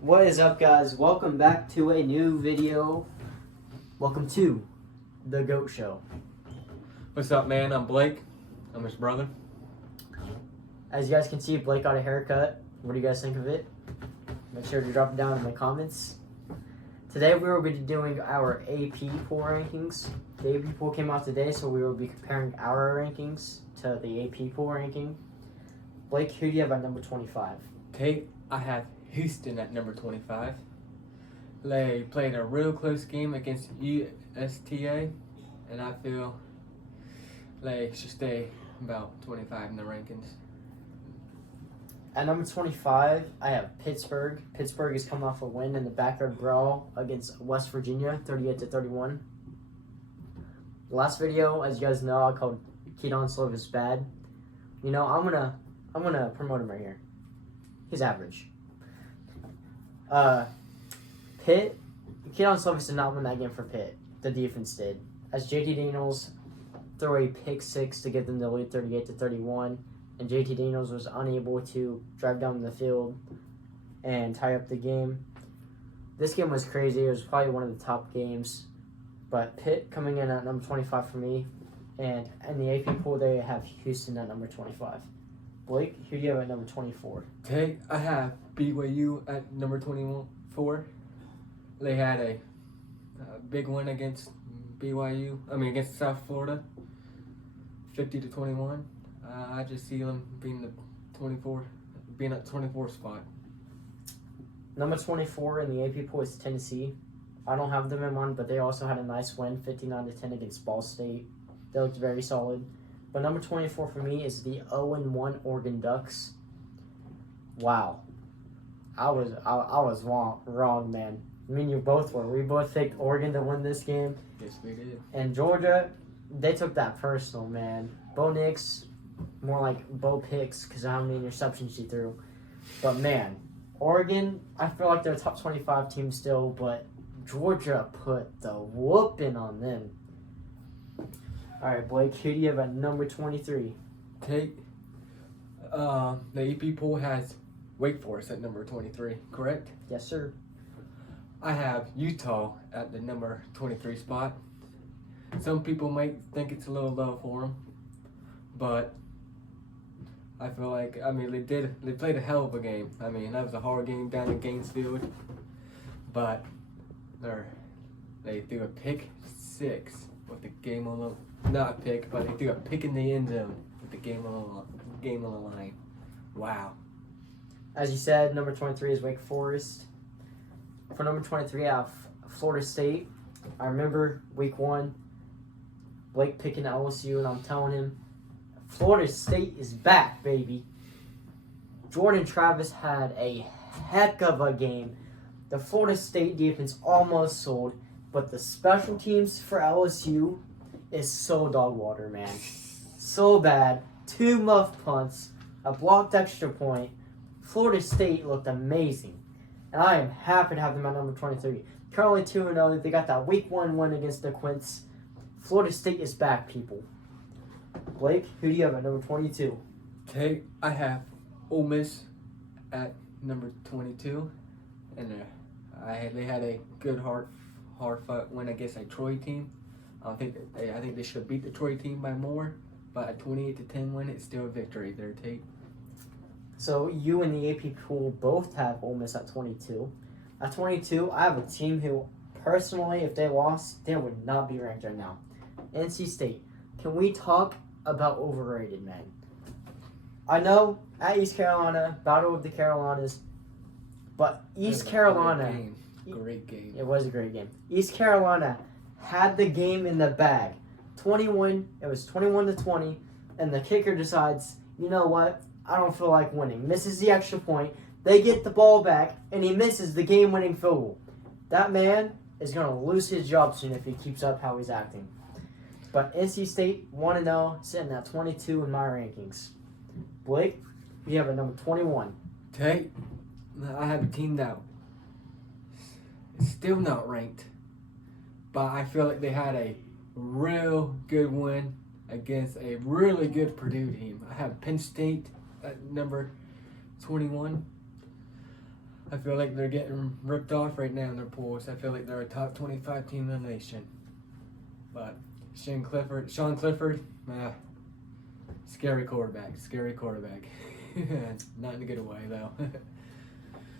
What is up, guys? Welcome back to a new video. Welcome to the GOAT Show. What's up, man? I'm Blake. I'm his brother. As you guys can see, Blake got a haircut. What do you guys think of it? Make sure to drop it down in the comments. Today we will be doing our AP poll rankings. The AP poll came out today, so we will be comparing our rankings to the AP poll ranking. Blake, who do you have at number 25? Okay, I have Houston at number 25. They played a real close game against USTA, and I feel they should stay about 25 in the rankings. At number 25, I have Pittsburgh. Pittsburgh is coming off a win in the backyard brawl against West Virginia, 38-31. The last video, as you guys know, I called Keaton Slovis bad. You know, I'm gonna promote him right here. He's average. Pitt, Keaton Slovis did not win that game for Pitt. The defense did. As JT Daniels threw a pick six to give them the lead 38-31. And JT Daniels was unable to drive down the field and tie up the game. This game was crazy. It was probably one of the top games. But Pitt coming in at number 25 for me. And in the AP poll, they have Houston at number 25. Blake, who do you have at number 24? Okay, I have BYU at number 24. They had a big win against against South Florida, 50-21. I just see them being at 24 spot. Number 24 in the AP poll is Tennessee. I don't have them in one, but they also had a nice win, 59-10 against Ball State. They looked very solid. But number 24 for me is the 0-1 Oregon Ducks. Wow. I was wrong, man. I mean, you both were. We both picked Oregon to win this game. Yes, we did. And Georgia, they took that personal, man. Bo Nix, more like Bo Picks, because of how many interceptions he threw. But, man, Oregon, I feel like they're a top 25 team still, but Georgia put the whooping on them. All right, Blake, who do you have at number 23? Okay, the AP poll has Wake Forest at number 23, correct? Yes, sir. I have Utah at the number 23 spot. Some people might think it's a little low for them, but I feel like, they played a hell of a game. I mean, that was a hard game down in Gainesville, but they threw a pick six with the game on the, not a pick, but they threw a pick in the end zone with the game on the line. Wow. As you said, number 23 is Wake Forest. For number 23, I have Florida State. I remember week one, Blake picking LSU, and I'm telling him, Florida State is back, baby. Jordan Travis had a heck of a game. The Florida State defense almost sold, but the special teams for LSU is so dog water, man. So bad. 2 muff punts, a blocked extra point. Florida State looked amazing. And I am happy to have them at number 23. Currently 2-0. They got that week 1 win against the Quints. Florida State is back, people. Blake, who do you have at number 22? Okay, I have Ole Miss at number 22. And they had a good hard fought win against a Troy team. I think they should have beat the Troy team by more, but a 28-10 win, it's still a victory there, Tate. So you and the AP pool both have Ole Miss at 22. At 22, I have a team who, personally, if they lost, they would not be ranked right now. NC State. Can we talk about overrated, man? I know, at East Carolina, Battle of the Carolinas, but East Carolina... Great game. It was a great game. East Carolina had the game in the bag. It was 21-20, and the kicker decides, you know what? I don't feel like winning. Misses the extra point. They get the ball back, and he misses the game-winning field goal. That man is going to lose his job soon if he keeps up how he's acting. But NC State 1-0, sitting at 22 in my rankings. Blake, you have a number 21. Okay, I have a team that is still not ranked, but I feel like they had a real good win against a really good Purdue team. I have Penn State at number 21. I feel like they're getting ripped off right now in their polls. I feel like they're a top 25 team in the nation. But Sean Clifford, scary quarterback. Not in a good way, though.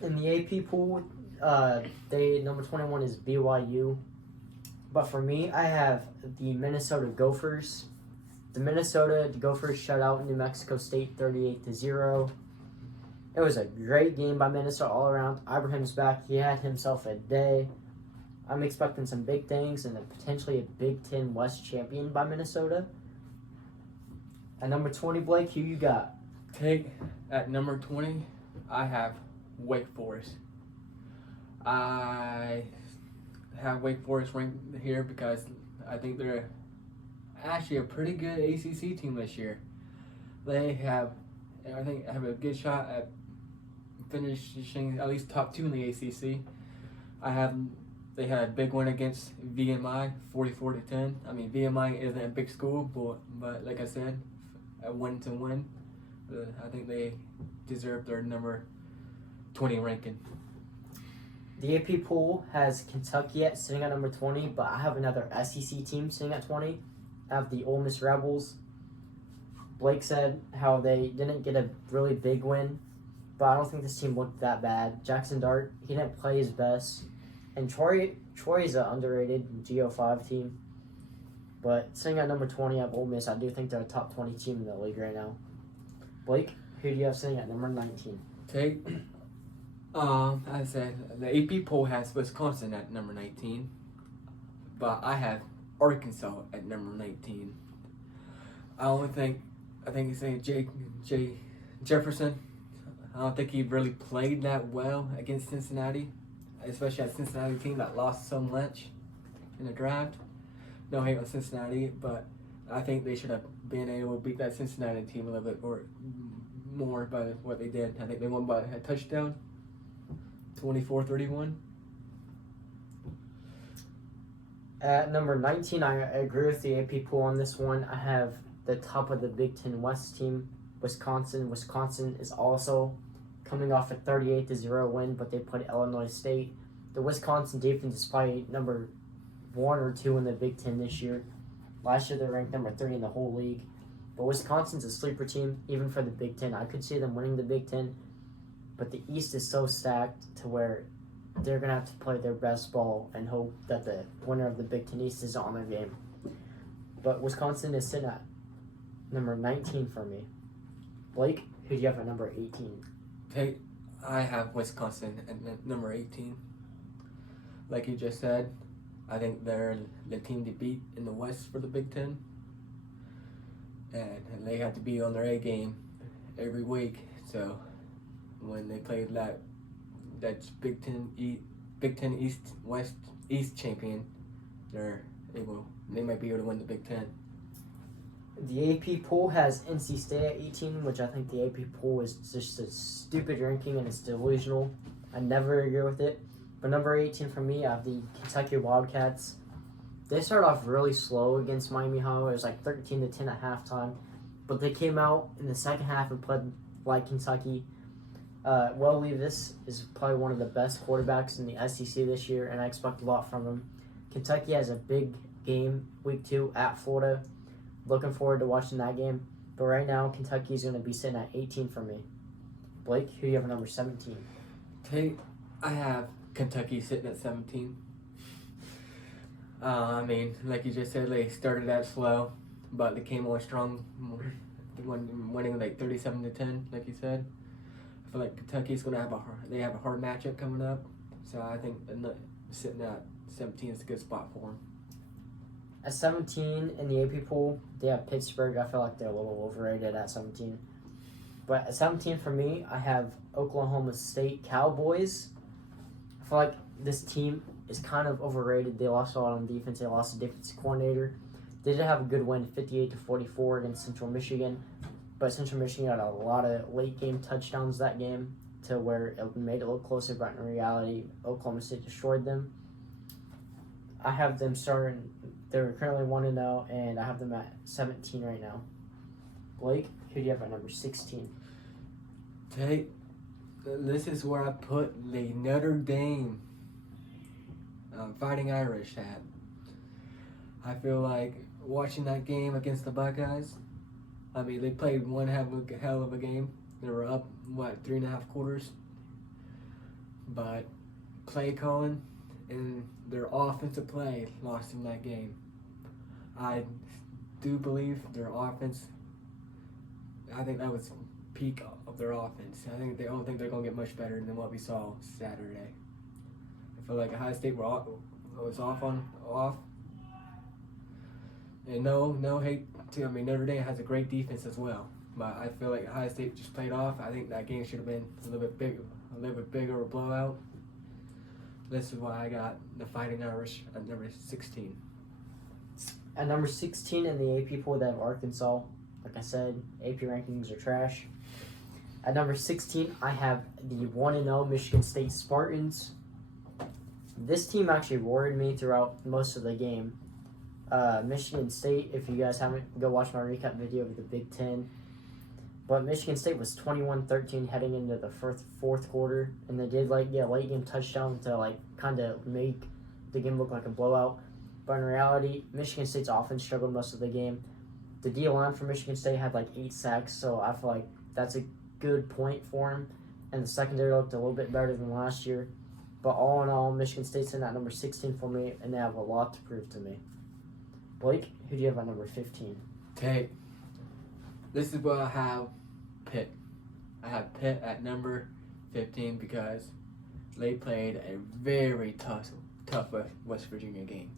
In the AP pool, number 21 is BYU. But for me, I have the Minnesota Gophers. The Minnesota Gophers shut out New Mexico State 38-0. It was a great game by Minnesota all around. Ibrahim's back. He had himself a day. I'm expecting some big things and potentially a Big Ten West champion by Minnesota. At number 20, Blake, who you got? At number 20, I have Wake Forest. I have Wake Forest ranked here because I think they're actually a pretty good ACC team this year. They have a good shot at finishing at least top 2 in the ACC. They had a big win against VMI, 44-10. I mean, VMI isn't a big school, but like I said, a win to win. I think they deserve their number 20 ranking. The AP pool has Kentucky sitting at number 20, but I have another SEC team sitting at 20. I have the Ole Miss Rebels. Blake said how they didn't get a really big win, but I don't think this team looked that bad. Jackson Dart, he didn't play his best. And Troy is an underrated Go5 team. But sitting at number 20, I have Ole Miss. I do think they're a top 20 team in the league right now. Blake, who do you have sitting at number 19? I said the AP poll has Wisconsin at number 19, but I have Arkansas at number 19. I think he's saying Jay Jefferson. I don't think he really played that well against Cincinnati, especially a Cincinnati team that lost so much in the draft. No hate on Cincinnati, but I think they should have been able to beat that Cincinnati team a little bit more by what they did. I think they won by a touchdown, 24-31. At number 19, I agree with the AP poll on this one. I have the top of the Big Ten West team, Wisconsin. Wisconsin is also coming off a 38-0 win, but they played Illinois State. The Wisconsin defense is probably number 1 or 2 in the Big Ten this year. Last year they ranked number 3 in the whole league. But Wisconsin's a sleeper team, even for the Big Ten. I could see them winning the Big Ten, but the East is so stacked to where they're going to have to play their best ball and hope that the winner of the Big Ten East is on their game. But Wisconsin is sitting at number 19 for me. Blake, who do you have at number 18? I have Wisconsin at number 18. Like you just said, I think they're the team to beat in the West for the Big Ten. And they have to be on their A game every week. So when they play that Big Ten East champion, they might be able to win the Big Ten. The AP poll has NC State at 18, which I think the AP poll is just a stupid ranking and it's delusional. I never agree with it. But number 18 for me, I have the Kentucky Wildcats. They started off really slow against Miami High. It was like 13-10 at halftime. But they came out in the second half and played like Kentucky. Will Levis is probably one of the best quarterbacks in the SEC this year, and I expect a lot from him. Kentucky has a big game, week 2, at Florida. Looking forward to watching that game. But right now, Kentucky's going to be sitting at 18 for me. Blake, who do you have at number 17? I have Kentucky sitting at 17. I mean, like you just said, they started out slow, but they came on strong, winning like 37-10, like you said. I feel like Kentucky's gonna have a hard matchup coming up, so I think sitting at 17 is a good spot for them. At 17 in the AP pool, they have Pittsburgh. I feel like they're a little overrated at 17. But at 17 for me, I have Oklahoma State Cowboys. I feel like this team is kind of overrated. They lost a lot on defense. They lost a defensive coordinator. They did have a good win, 58-44 against Central Michigan. But Central Michigan had a lot of late-game touchdowns that game to where it made it look closer, but in reality, Oklahoma State destroyed them. I have them starting. They're currently 1-0, and I have them at 17 right now. Blake, who do you have at number 16? This is where I put the Notre Dame Fighting Irish hat. I feel like watching that game against the Buckeyes, I mean, they played one hell of a game. They were up, 3.5 quarters. But play calling and their offensive play lost them that game. I do believe their offense, I think that was peak of their offense. I don't think they're going to get much better than what we saw Saturday. I feel like Ohio State was off. And no hate to, Notre Dame has a great defense as well. But I feel like Ohio State just played off. I think that game should have been a little bit bigger of a blowout. This is why I got the Fighting Irish at number 16. At number 16 in the AP poll, they have Arkansas. Like I said, AP rankings are trash. At number 16, I have the 1-0 Michigan State Spartans. This team actually worried me throughout most of the game. Michigan State, if you guys haven't, go watch my recap video of the Big Ten. But Michigan State was 21-13 heading into the fourth quarter, and they did late game touchdown to kind of make the game look like a blowout. But in reality, Michigan State's offense struggled most of the game. The D line for Michigan State had 8 sacks, so I feel like that's a good point for him. And the secondary looked a little bit better than last year. But all in all, Michigan State's in at number 16 for me, and they have a lot to prove to me. Blake, who do you have at number 15? Okay, this is what I have Pitt. I have Pitt at number 15 because they played a very tough West Virginia game.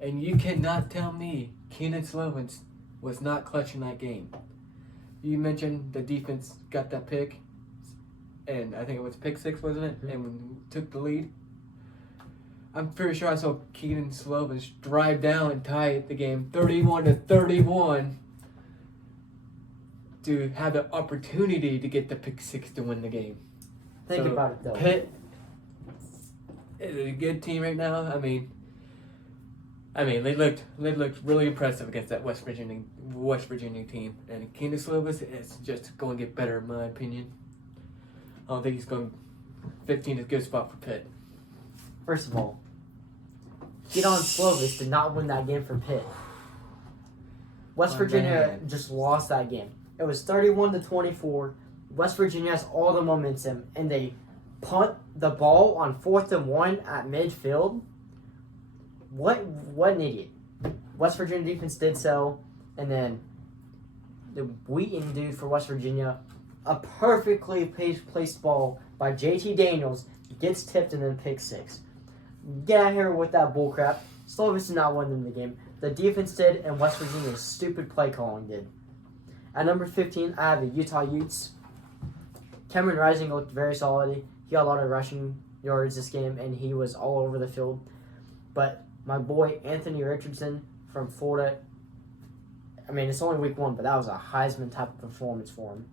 And you cannot tell me Keenan Slovins was not clutching that game. You mentioned the defense got that pick, and I think it was pick 6, wasn't it? Mm-hmm. And took the lead. I'm pretty sure I saw Keenan Slovins drive down and tie the game 31-31 to have the opportunity to get the pick 6 to win the game. Think about it though. Pitt is a good team right now. I mean, they looked really impressive against that West Virginia team, and Keenan Slovins is just going to get better in my opinion. I don't think he's going. 15 is a good spot for Pitt. First of all, Keaton Slovis did not win that game for Pitt. West Virginia just lost that game. It was 31-24. West Virginia has all the momentum, and they punt the ball on 4th and 1 at midfield. What an idiot. West Virginia defense did so, and then the Wheaton dude for West Virginia, a perfectly placed ball by JT Daniels, gets tipped and then pick 6. Get out of here with that bullcrap. Slovis did not win them the game. The defense did, and West Virginia's stupid play calling did. At number 15, I have the Utah Utes. Cameron Rising looked very solid. He got a lot of rushing yards this game, and he was all over the field. But my boy Anthony Richardson from Florida, it's only week 1, but that was a Heisman type of performance for him.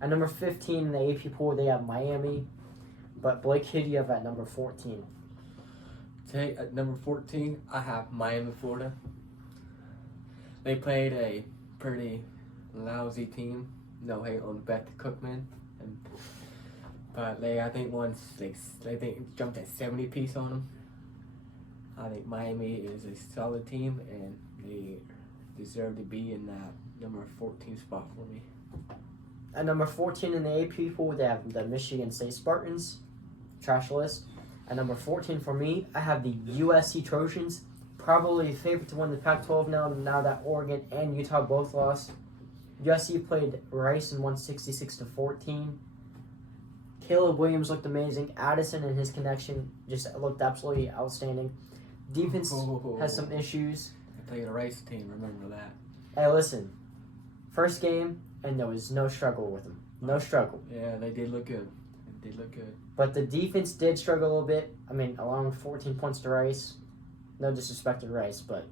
At number 15 in the AP poll, they have Miami. But Blake, who do you have at number 14? Okay, at number 14, I have Miami, Florida. They played a pretty lousy team. No hate on Beth Cookman. But they jumped at 70 piece on them. I think Miami is a solid team, and they deserve to be in that number 14 spot for me. At number 14 in the AP poll, they have the Michigan State Spartans. Trash list. At number 14 for me, I have the USC Trojans. Probably a favorite to win the Pac-12 now that Oregon and Utah both lost. USC played Rice and won 66-14. Caleb Williams looked amazing. Addison and his connection just looked absolutely outstanding. Defense has some issues. They played a Rice team, remember that. Hey, listen. First game, and there was no struggle with them. No struggle. Yeah, they did look good. But the defense did struggle a little bit. Allowing 14 points to Rice. No disrespect to Rice, but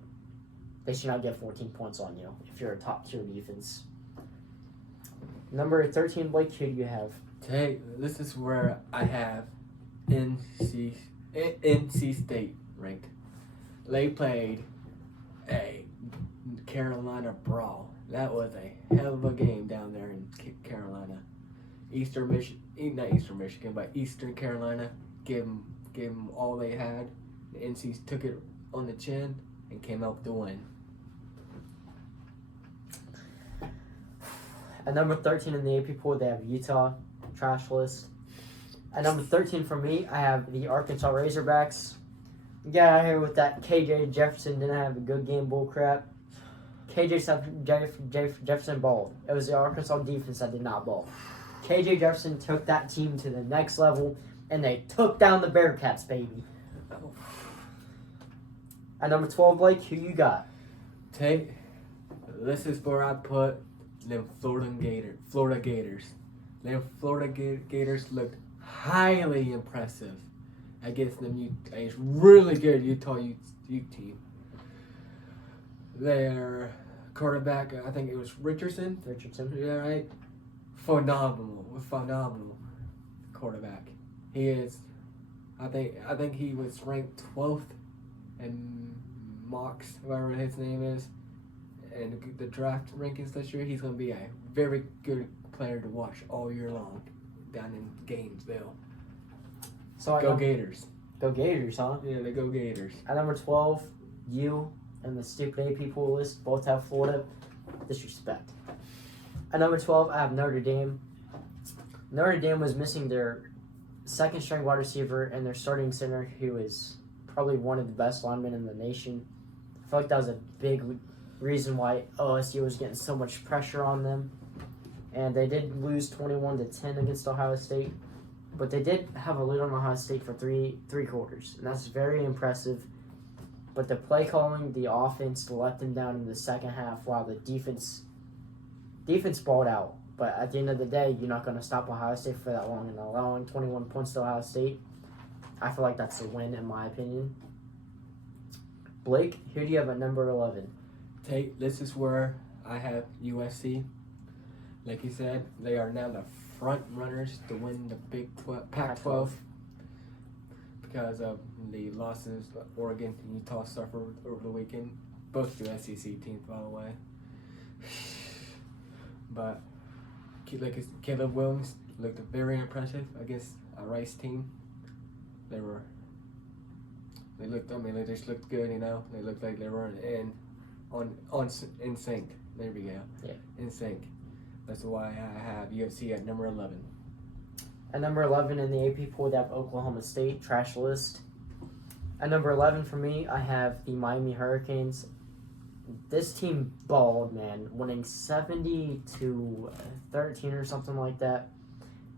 they should not get 14 points on you if you're a top-tier defense. Number 13, Blake, who do you have? Okay, this is where I have NC State ranked. They played a Carolina brawl. That was a hell of a game down there in Carolina. not Eastern Michigan, but Eastern Carolina, gave them all they had. The NCs took it on the chin and came out to win. At number 13 in the AP poll, they have Utah, trash list. At number 13 for me, I have the Arkansas Razorbacks. Get out of here with that KJ Jefferson didn't have a good game bullcrap. Jefferson balled. It was the Arkansas defense that did not ball. KJ Jefferson took that team to the next level, and they took down the Bearcats, baby. At number 12, Blake, who you got? This is where I put them Florida Gators. Them Florida Gators looked highly impressive against them. It's really good Utah U team. Their quarterback, I think it was Richardson. Yeah, right. Phenomenal quarterback. He is. I think he was ranked 12th in mocks, whatever his name is, and the draft rankings this year. He's going to be a very good player to watch all year long down in Gainesville. So Go Gators. Go Gators, huh? Yeah, they go Gators. At number 12, you and the stupid AP pool list both have Florida. Disrespect. At number 12, I have Notre Dame. Notre Dame was missing their second-string wide receiver and their starting center, who is probably one of the best linemen in the nation. I feel like that was a big reason why OSU was getting so much pressure on them. And they did lose 21-10 against Ohio State. But they did have a lead on Ohio State for three quarters. And that's very impressive. But the play calling, the offense let them down in the second half while the defense balled out. But at the end of the day, you're not going to stop Ohio State for that long. And allowing 21 points to Ohio State, I feel like that's a win in my opinion. Blake, who do you have at number 11? This is where I have USC. Like you said, they are now the front runners to win the Pac-12 because of the losses Oregon and Utah suffered over the weekend. Both the SEC teams, by the way. But Caleb Williams looked very impressive against a Rice team. They just looked good, you know. They looked like they were in sync. There we go. Yeah. In sync. That's why I have USC at number 11. At number 11 in the AP poll, they have Oklahoma State, trash list. At number 11 for me, I have the Miami Hurricanes. This team balled, man, winning 70-13 or something like that.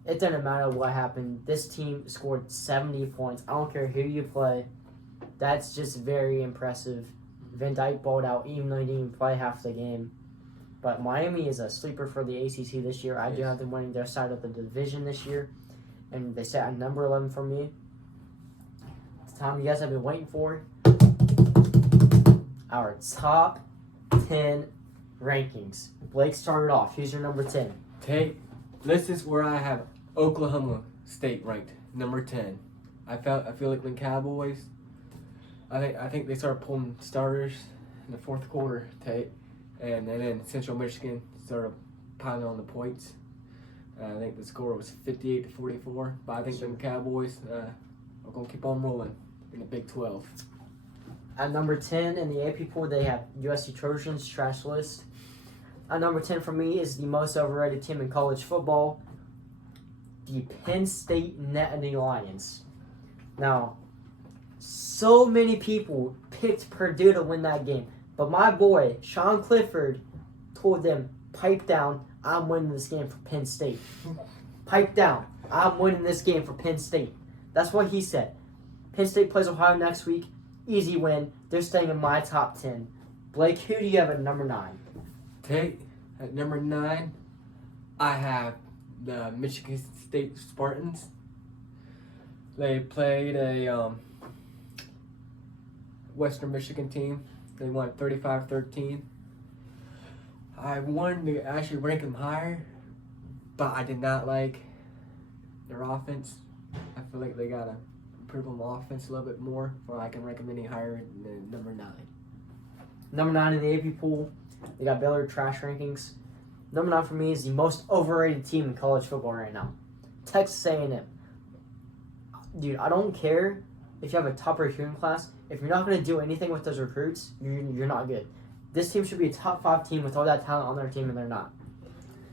It didn't matter what happened. This team scored 70 points. I don't care who you play. That's just very impressive. Van Dyke balled out even though he didn't even play half the game. But Miami is a sleeper for the ACC this year. I do have them winning their side of the division this year. And they sit at number 11 for me. It's the time you guys have been waiting for. Our top 10 rankings. Blake started off. Who's your number 10? This is where I have Oklahoma State ranked number 10. I feel like when Cowboys, I think they started pulling starters in the fourth quarter, and then Central Michigan started piling on the points. I think the score was 58-44. But I think the Cowboys are going to keep on rolling in the Big 12. At number 10 in the AP poll, they have Usc Trojans, trash list. At number 10 for me is the most overrated team in college football, the Penn State Nittany Lions. Now, so many people picked Purdue to win that game, but my boy, Sean Clifford, told them, pipe down, I'm winning this game for Penn State. Pipe down, I'm winning this game for Penn State. That's what he said. Penn State plays Ohio next week. Easy win. They're staying in my top 10. Blake, who do you have at number 9? At number 9, I have the Michigan State Spartans. They played a Western Michigan team. They won 35-13. I wanted to actually rank them higher, but I did not like their offense. I feel like they got to improve on the offense a little bit more before I can rank them any higher than number 9. Number 9 in the AP pool, they got Baylor trash rankings. Number 9 for me is the most overrated team in college football right now. Texas A&M. Dude, I don't care if you have a top recruiting class. If you're not going to do anything with those recruits, you're not good. This team should be a top 5 team with all that talent on their team, and they're not.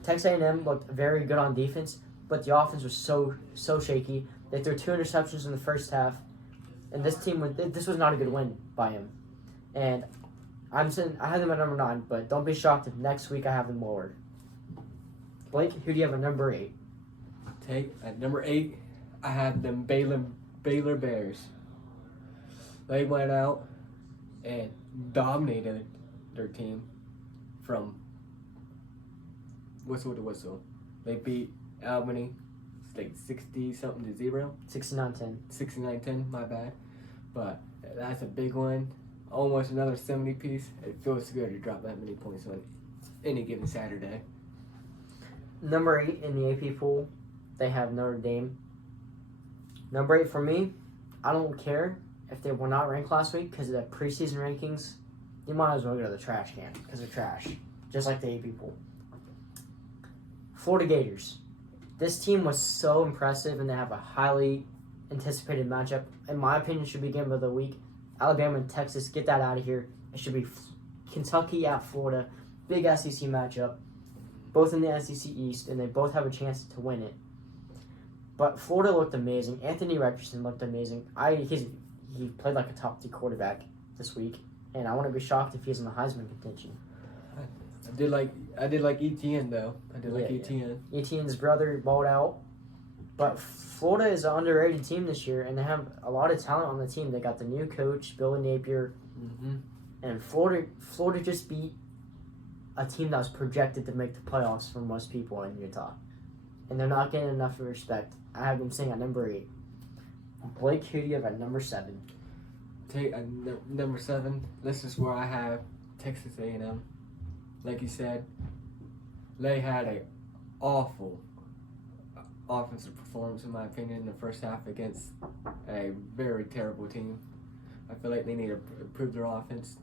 Texas A&M looked very good on defense, but the offense was so shaky. They threw 2 interceptions in the first half, and this was not a good win by him. And I have them at number 9, but don't be shocked if next week I have them lower. Blake, who do you have at number 8? At number 8, I have them Baylor Bears. They went out and dominated their team from whistle to whistle. They beat Albany State 60-something to 0. 69-10. 69-10, my bad. But that's a big one. Almost another 70 piece. It feels good to drop that many points on any given Saturday. Number 8 in the AP pool, they have Notre Dame. Number 8 for me, I don't care if they were not ranked last week because of the preseason rankings. You might as well go to the trash can because they're trash, just like the AP pool. Florida Gators. This team was so impressive, and they have a highly anticipated matchup. In my opinion, it should be game of the week. Alabama and Texas, get that out of here. It should be Kentucky at Florida. Big SEC matchup. Both in the SEC East, and they both have a chance to win it. But Florida looked amazing. Anthony Richardson looked amazing. He played like a top 3 quarterback this week, and I wouldn't be shocked if he's in the Heisman contention. I did like ETN though. ETN. ETN's brother balled out. But Florida is an underrated team this year, and they have a lot of talent on the team. They got the new coach, Billy Napier, and Florida just beat a team that was projected to make the playoffs for most people in Utah. And they're not getting enough respect. I have them sitting at number 8. Blake, who do you have at number 7? Number 7, this is where I have Texas A&M. Like you said, they had an awful offensive performance, in my opinion, in the first half against a very terrible team. I feel like they need to improve their offense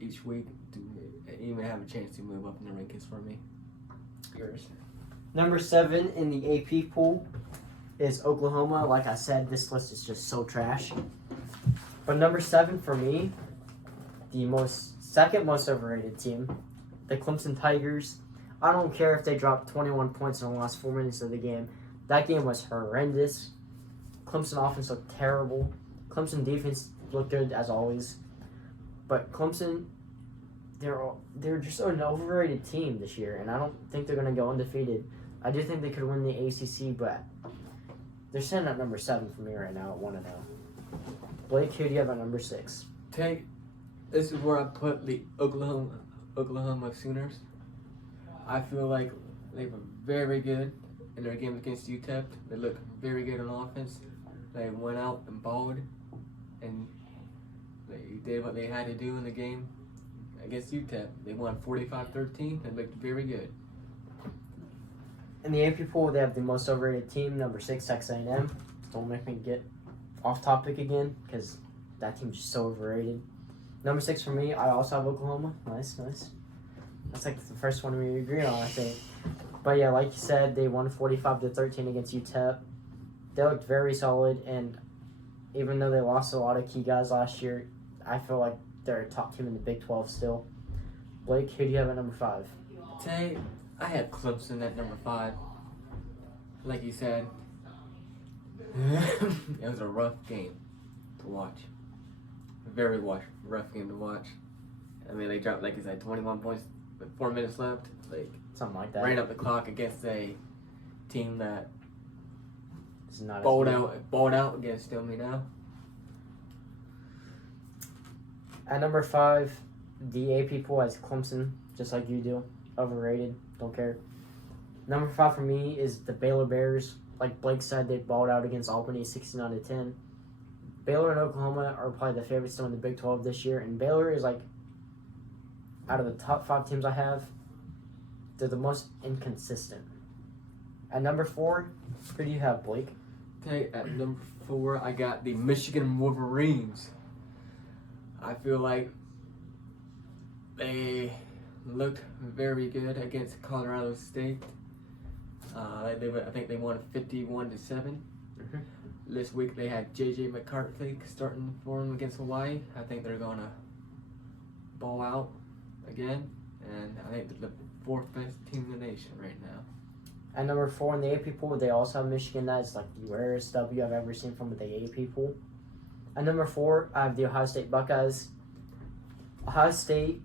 each week to even have a chance to move up in the rankings for me. Yours. Number 7 in the AP pool is Oklahoma. Like I said, this list is just so trash. But number 7 for me, the second most overrated team, the Clemson Tigers. I don't care if they dropped 21 points in the last 4 minutes of the game. That game was horrendous. Clemson offense looked terrible. Clemson defense looked good as always. But Clemson, they're just an overrated team this year, and I don't think they're going to go undefeated. I do think they could win the ACC, but they're sitting at number 7 for me right now at 1-0. Blake, who do you have at number 6? This is where I put the Oklahoma Sooners. I feel like they were very good in their game against UTEP. They looked very good on offense. They went out and balled, and they did what they had to do in the game against UTEP. They won 45-13 and looked very good. In the AP pool, they have the most overrated team, number 6, Texas A&M. Don't make me get off topic again, because that team's just so overrated. Number 6 for me, I also have Oklahoma. Nice. That's like the first one we agree on, I think. But yeah, like you said, they won 45-13 against UTEP. They looked very solid, and even though they lost a lot of key guys last year, I feel like they're a top team in the Big 12 still. Blake, who do you have at number 5? I had Clemson at number 5. Like you said, it was a rough game to watch. Very rough game to watch. I mean, they dropped, like you said, 21 points with 4 minutes left. Like, something like that. Ran up the clock against a team that It's not balled out against them, you know. At number 5, the AP pool has Clemson, just like you do. Overrated. Don't care. Number 5 for me is the Baylor Bears. Like Blake said, they balled out against Albany 69-10. Baylor and Oklahoma are probably the favorites to win the Big 12 this year, and Baylor is like, out of the top 5 teams I have, they're the most inconsistent. At number 4, who do you have, Blake? Okay, at number 4, I got the Michigan Wolverines. I feel like they looked very good against Colorado State. I think they won 51-7. Mhm. This week they had J.J. McCarthy starting for them against Hawaii. I think they're going to ball out again, and I think they're the fourth best team in the nation right now. At number 4 in the AP pool, they also have Michigan. That's like the rarest W I've ever seen from the AP pool. At number 4, I have the Ohio State Buckeyes. Ohio State,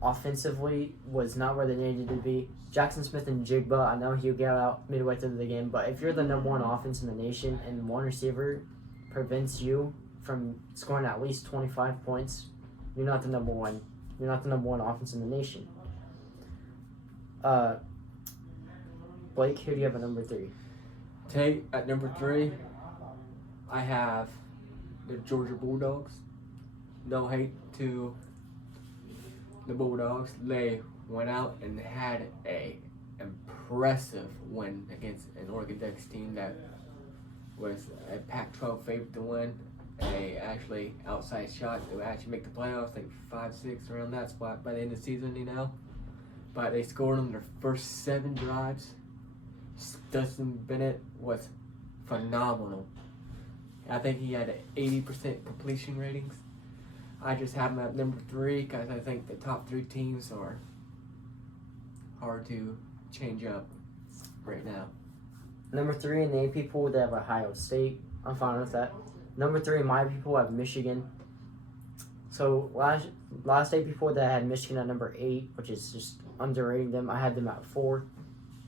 offensively, was not where they needed to be. Jackson Smith and Jigba, I know he'll get out midway through the game, but if you're the number 1 offense in the nation and one receiver prevents you from scoring at least 25 points, you're not the number 1. You're not the number 1 offense in the nation. Blake, who do you have at number 3? At number 3, I have the Georgia Bulldogs. No hate to the Bulldogs. They went out and had a impressive win against an Oregon Ducks team that was a Pac-12 favorite to win. They actually outside shot to actually make the playoffs, like 5-6 around that spot by the end of the season, But they scored on their first 7 drives. Dustin Bennett was phenomenal. I think he had an 80% completion ratings. I just have him at number 3 because I think the top 3 teams are hard to change up right now. Number 3 in the AP pool, they have Ohio State. I'm fine with that. Number 3 in my people have Michigan. So last AP pool, they had Michigan at number 8, which is just underrating them. I had them at 4.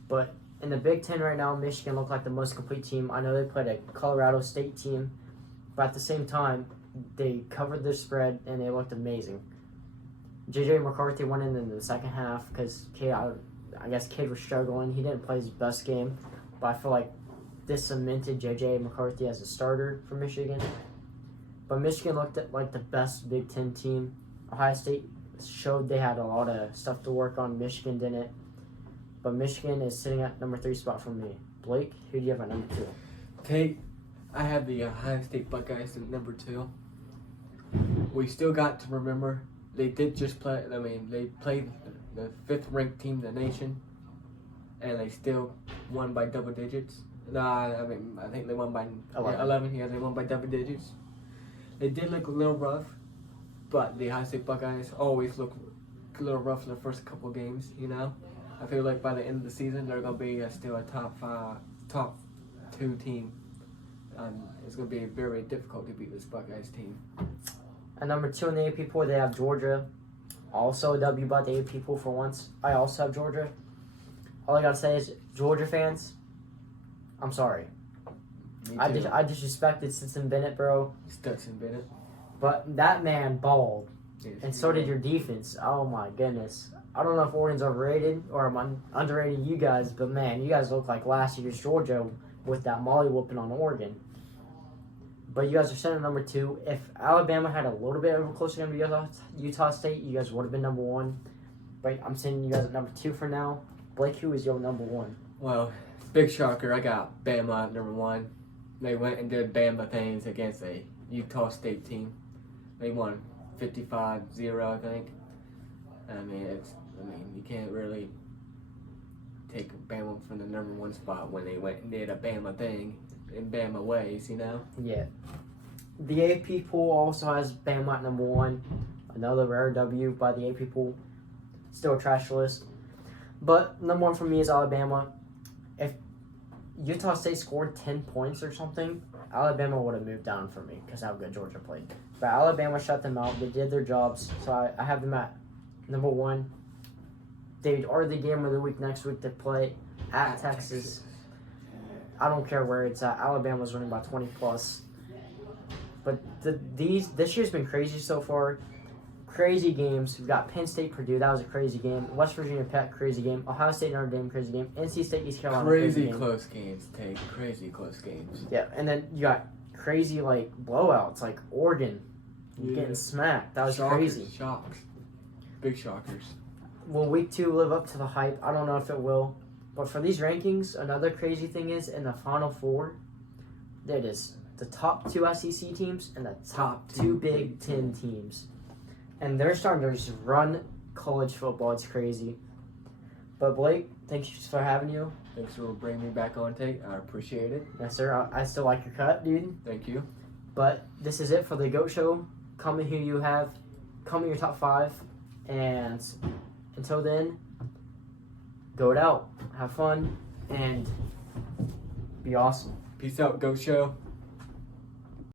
But in the Big Ten right now, Michigan looked like the most complete team. I know they played a Colorado State team, but at the same time, they covered their spread and they looked amazing. J.J. McCarthy went in the second half because I guess Cade was struggling. He didn't play his best game, but I feel like this cemented J.J. McCarthy as a starter for Michigan. But Michigan looked at like the best Big Ten team. Ohio State showed they had a lot of stuff to work on. Michigan didn't. But Michigan is sitting at number 3 spot for me. Blake, who do you have at number 2? I have the Ohio State Buckeyes at number 2. We still got to remember they did just play. They played the 5th ranked team in the nation, and they still won by double digits. I think they won by 11. Yeah, they won by double digits. They did look a little rough, but the Ohio State Buckeyes always look a little rough in the first couple games. I feel like by the end of the season, they're going to be still a top 2 team. It's going to be very difficult to beat this Buckeyes team. At number 2 in the AP pool, they have Georgia. Also a W by the AP pool for once. I also have Georgia. All I got to say is, Georgia fans, I'm sorry. I disrespected Stetson Bennett, bro. Stetson Bennett. But that man balled. Yes, and so did your defense. Oh, my goodness. I don't know if Oregon's overrated or I'm underrating you guys, but, man, you guys look like last year's Georgia with that molly whooping on Oregon. But you guys are sitting at number 2. If Alabama had a little bit of a closer game to Utah State, you guys would have been number 1. But I'm sending you guys at number 2 for now. Blake, who is your number 1? Well, big shocker. I got Bama at number 1. They went and did Bama things against a Utah State team. They won 55-0, I think. You can't really take Bama from the number 1 spot when they went and did a Bama thing in Bama ways, Yeah. The AP pool also has Bama at number 1. Another rare W by the AP pool. Still a trash list. But number 1 for me is Alabama. If Utah State scored 10 points or something, Alabama would have moved down for me because how good Georgia played. But Alabama shut them out. They did their jobs. So I have them at number 1. They are the game of the week next week to play at Texas. I don't care where it's at. Alabama's winning by 20 plus. But this year's been crazy so far. Crazy games. We've got Penn State, Purdue. That was a crazy game. West Virginia, Pitt, crazy game. Ohio State, Notre Dame, crazy game. NC State, East Carolina, crazy game. Close games, Tate. Crazy close games. Yeah, and then you got crazy blowouts like Oregon getting smacked. That was crazy. Shocks. Big shockers. Will week 2 live up to the hype? I don't know if it will. But for these rankings, another crazy thing is in the Final Four, there is the top 2 SEC teams and the top 2 Big Ten teams. And they're starting to just run college football. It's crazy. But Blake, thanks for having you. Thanks for bringing me back on, Tate. I appreciate it. Yes, sir. I still like your cut, dude. Thank you. But this is it for the GOAT Show. Comment who you have. Comment your top 5. And until then, go it out. Have fun. And be awesome. Peace out, Go Show.